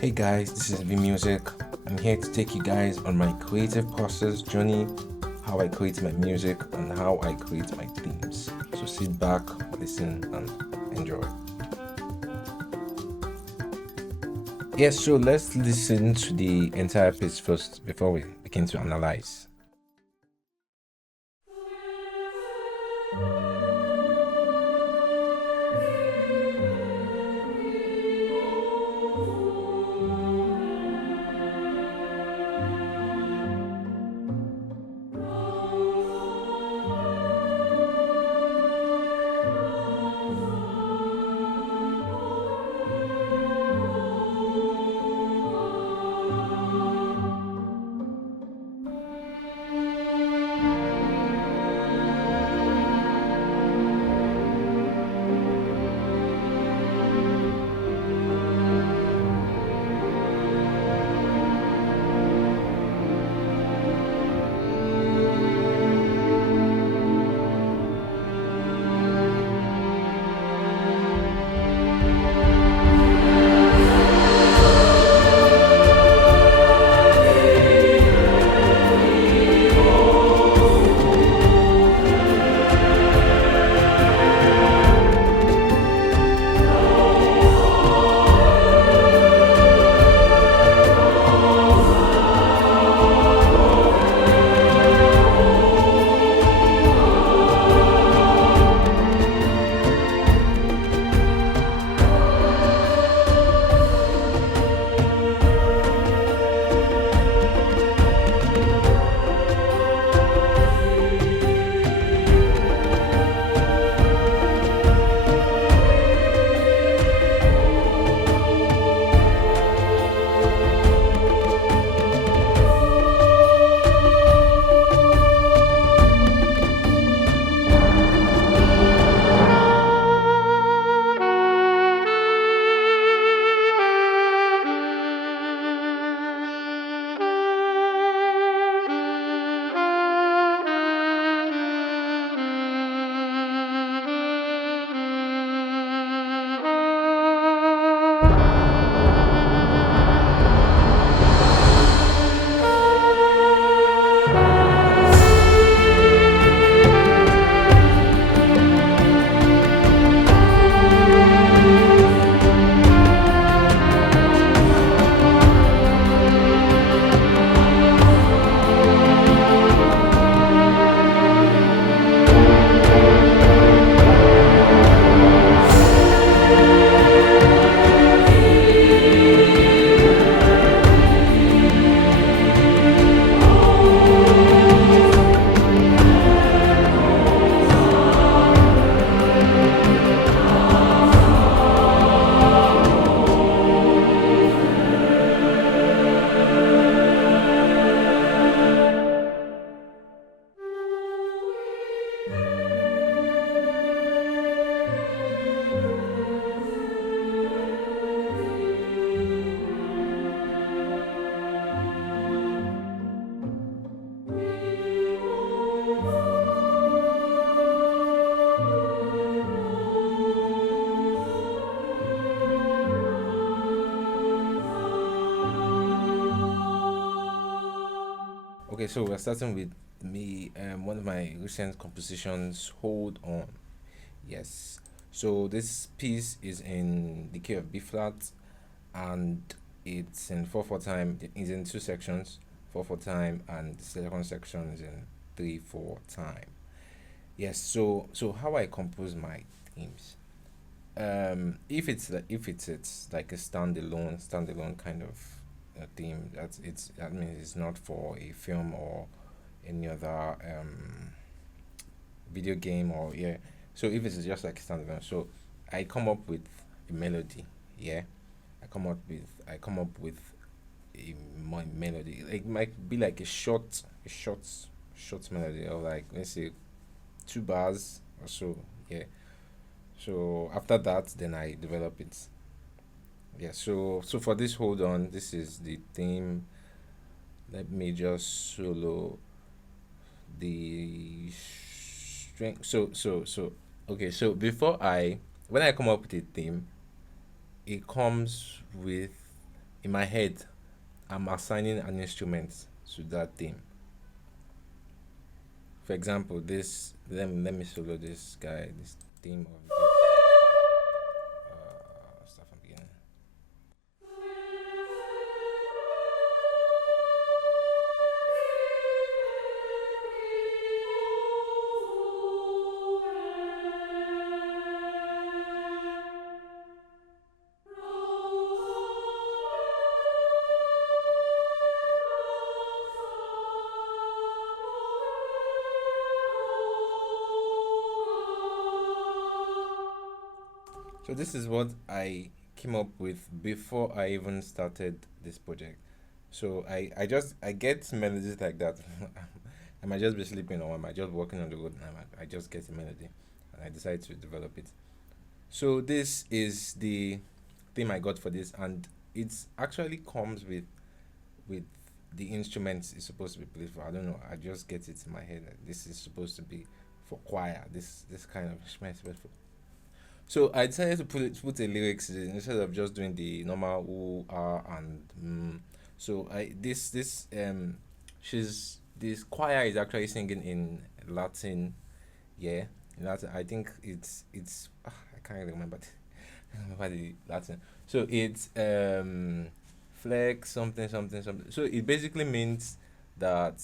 Hey guys, this is V Music. I'm here to take you guys on my creative process journey, how I create my music, and how I create my themes. So sit back, listen, and enjoy. Yes, so let's listen to the entire piece first before we begin to analyze. Okay, so we're starting with me, one of my recent compositions, Hold On. Yes. So this piece is in the key of B flat and it's in 4/4 time. It's in two sections, 4/4 time, and the second section is in 3/4 time. Yes, so how I compose my themes. If it's like a standalone kind of theme, that means it's not for a film or any other video game or yeah. So if it's just like standalone, so I come up with a melody, yeah. I come up with a melody. Like might be like a short melody of like let's say 2 bars or so, yeah. So after that, then I develop it. Yeah. So for this, hold on. This is the theme. Let me just solo the string. So. Okay. So when I come up with a theme, it comes with in my head, I'm assigning an instrument to that theme. For example, this let me solo this guy, this theme of this. Start from beginning. So this is what I came up with before I even started this project. So I get melodies like that. I might just be sleeping or I might just walking on the road and I just get a melody and I decide to develop it. So this is the theme I got for this, and it actually comes with the instruments it's supposed to be played for. I don't know. I just get it in my head that this is supposed to be for choir. This kind of instrument is supposed for. So I decided to put a lyrics in instead of just doing the normal ooh ah and So I this she's this choir is actually singing in Latin, yeah, in Latin. I think I can't really remember I can't remember the Latin. So it's flex something something something. So it basically means that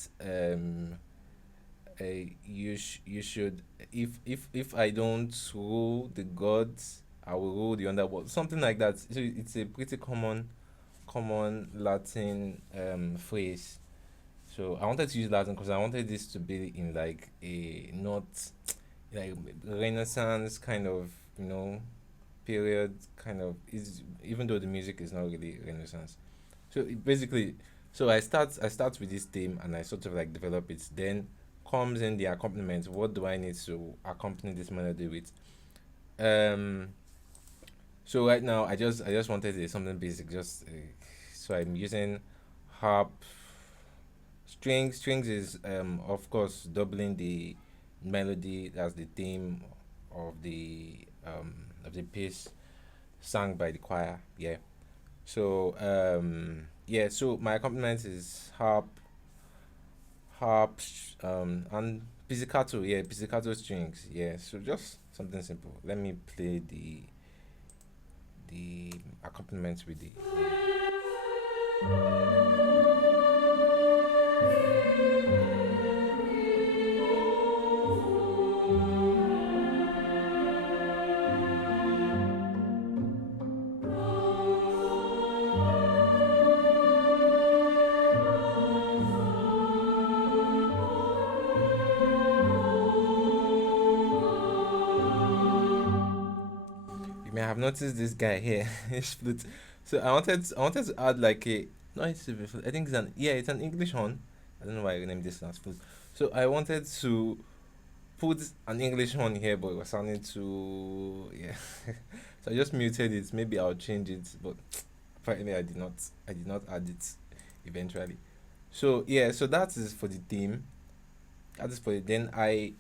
you should, if I don't rule the gods, I will rule the underworld, something like that. So it's a pretty common Latin phrase. So I wanted to use Latin because I wanted this to be in like a not like Renaissance kind of, period kind of, is even though the music is not really Renaissance. So basically, so I start with this theme and I sort of like develop it. Then comes in the accompaniment. What do I need to accompany this melody with? Um. So right now, I just wanted something basic. So I'm using harp. Strings is of course doubling the melody. That's the theme of the piece sung by the choir. Yeah. So yeah. So my accompaniment is harp, and pizzicato. Yeah, pizzicato strings. Yeah. So just something simple. Let me play the accompaniment with the. You may have noticed this guy here. His flute. So I wanted to add like a, no, it's a flute. I think it's an English horn. I don't know why I named this as flute. So I wanted to put an English horn here, but it was sounding too, yeah. So I just muted it. Maybe I'll change it, but apparently I did not add it eventually. So yeah, so that is for the theme. That is for it. Then I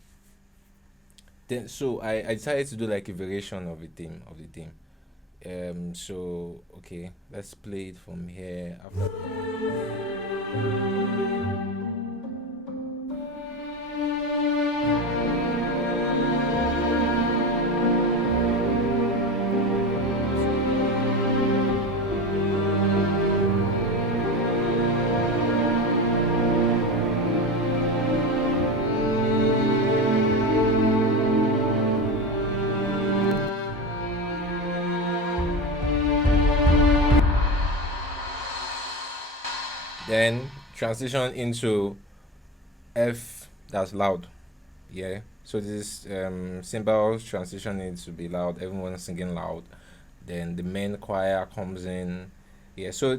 decided to do like a variation of the theme. So okay, let's play it from here. Then transition into F, that's loud. Yeah. So this cymbals transition needs to be loud. Everyone's singing loud. Then the main choir comes in. Yeah. So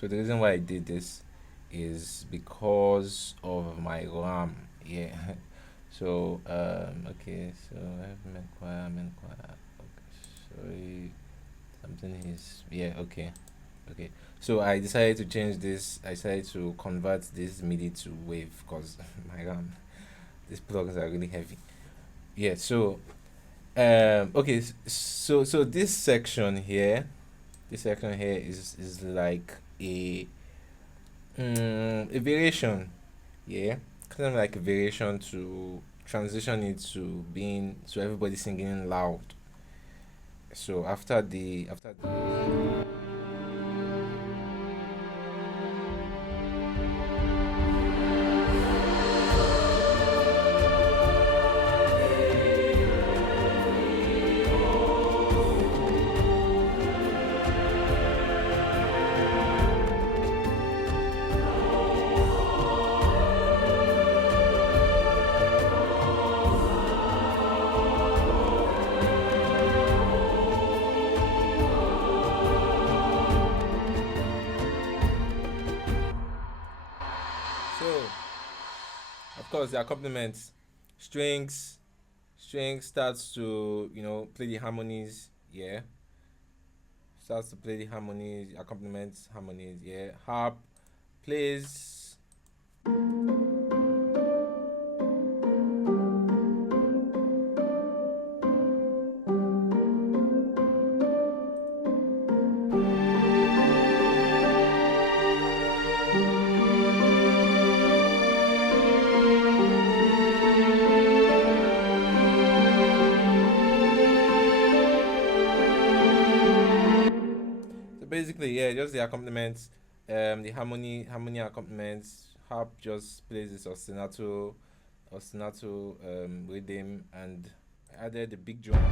the reason why I did this is because of my RAM. Yeah. So okay. So I have main choir. Okay. Sorry. Something is, yeah, okay. Okay. So I decided to change this. I decided to convert this MIDI to wave because my RAM, these plugs are really heavy. Yeah. So okay. So this section here. This section here is like a variation, yeah, kind of like a variation to transition it to being to everybody singing loud. So after the so of course the accompaniment strings starts to play the harmonies, yeah, starts to play the harmonies, accompaniments, harmonies, yeah. Harp plays. So basically, yeah, just the accompaniments, the harmony accompaniments. Harp just plays this ostinato rhythm, and I added the big drum.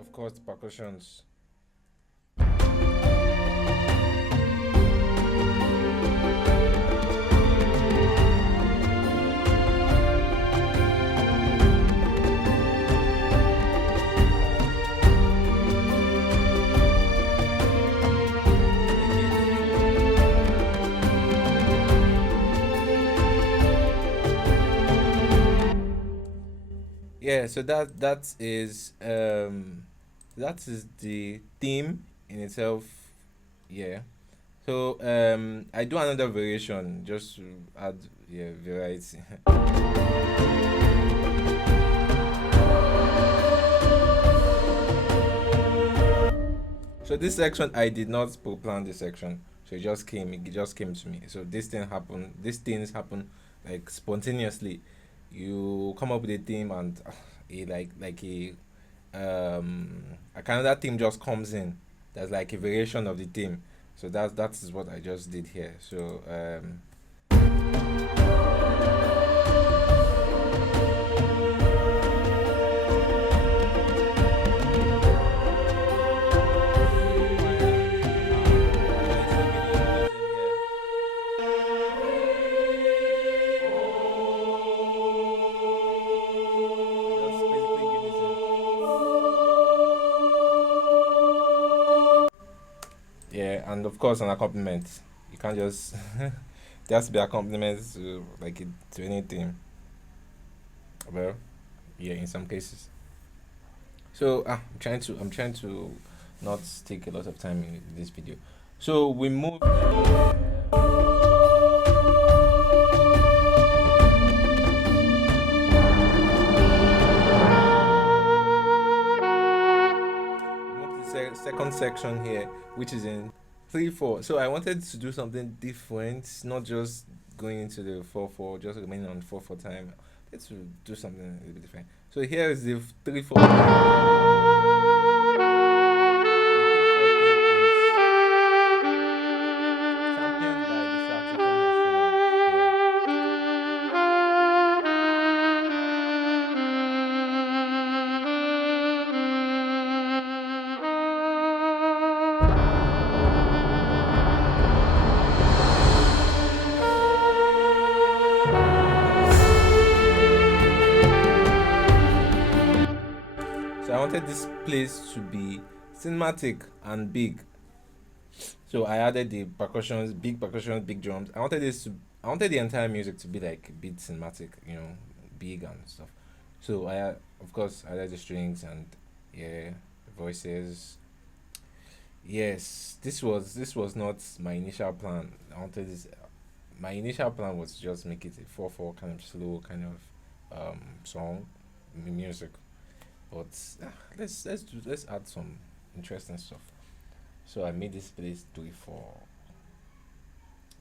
Of course, the percussions. Yeah, so that is the theme in itself. Yeah. So I do another variation just to add, yeah, variety. So this section I did not plan this section. So it just came to me. So these things happen like spontaneously. You come up with a theme, and a like a Canada theme just comes in. There's like a variation of the theme. So that is what I just did here. So yeah, and of course an accompaniment. You can't just there has to be accompaniment to like it to anything. Well, yeah, in some cases. So I'm trying to not take a lot of time in this video. So we move to the second section here, which is in 3/4. So I wanted to do something different, not just going into the 4/4, just remaining on 4/4 time. Let's do something a little bit different. So here is the 3/4. Championed by the saxophone instrument. So I wanted this place to be cinematic and big. So I added the percussions, big drums. I wanted the entire music to be like a bit cinematic, big and stuff. So of course, I added the strings and, yeah, the voices. Yes, this was not my initial plan. I wanted this. my initial plan was to just make it a 4/4 kind of slow kind of song, music. But let's add some interesting stuff. So I made this place 3/4.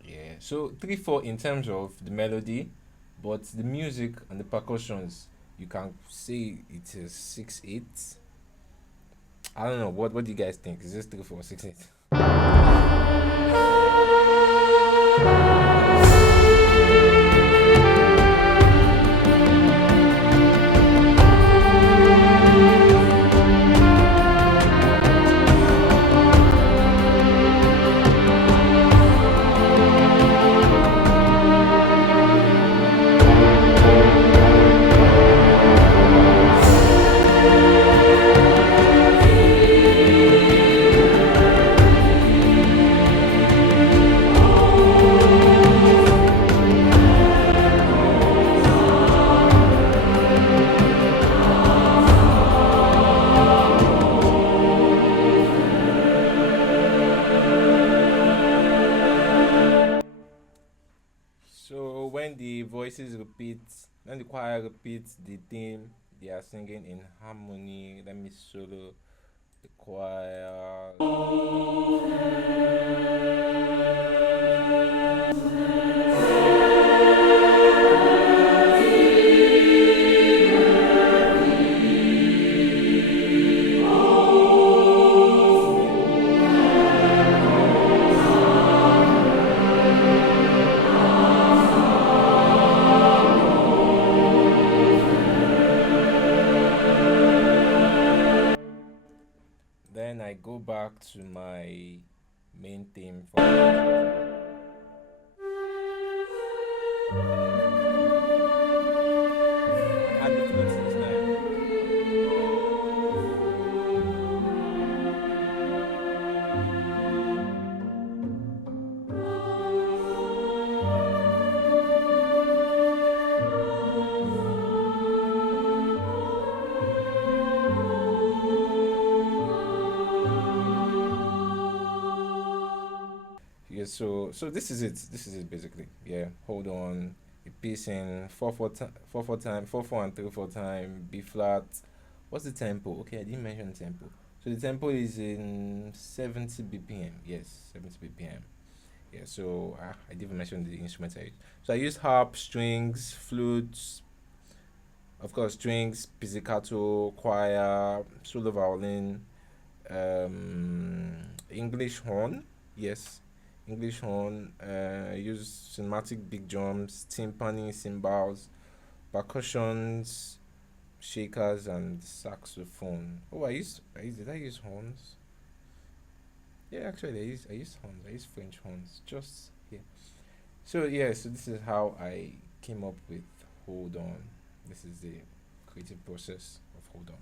Yeah. So 3/4 in terms of the melody, but the music and the percussions, you can say it is 6/8. I don't know. What do you guys think? Is this 3/4 6/8? So when the voices repeat, when the choir repeats the theme, they are singing in harmony. Let me solo the choir. Then I go back to my main theme for add the flutes this time. Yeah, so this is it. This is it basically. Yeah, hold on. A piece in 4/4 time, 4/4 and 3/4 time, B flat. What's the tempo? Okay, I didn't mention tempo. So the tempo is in 70 BPM. Yes, 70 BPM. Yeah, so I didn't mention the instruments I used. So I use harp, strings, flutes, of course, strings, pizzicato, choir, solo violin, English horn. Yes, English horn. Use cinematic big drums, timpani, cymbals, percussions, shakers, and saxophone. Oh, did I use horns? Yeah, actually, I use horns. I use French horns. Just here. So yeah, so this is how I came up with Hold On. This is the creative process of Hold On.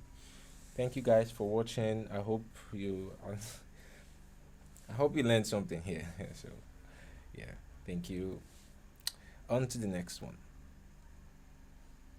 Thank you guys for watching. I hope you learned something here. So yeah, thank you. On to the next one.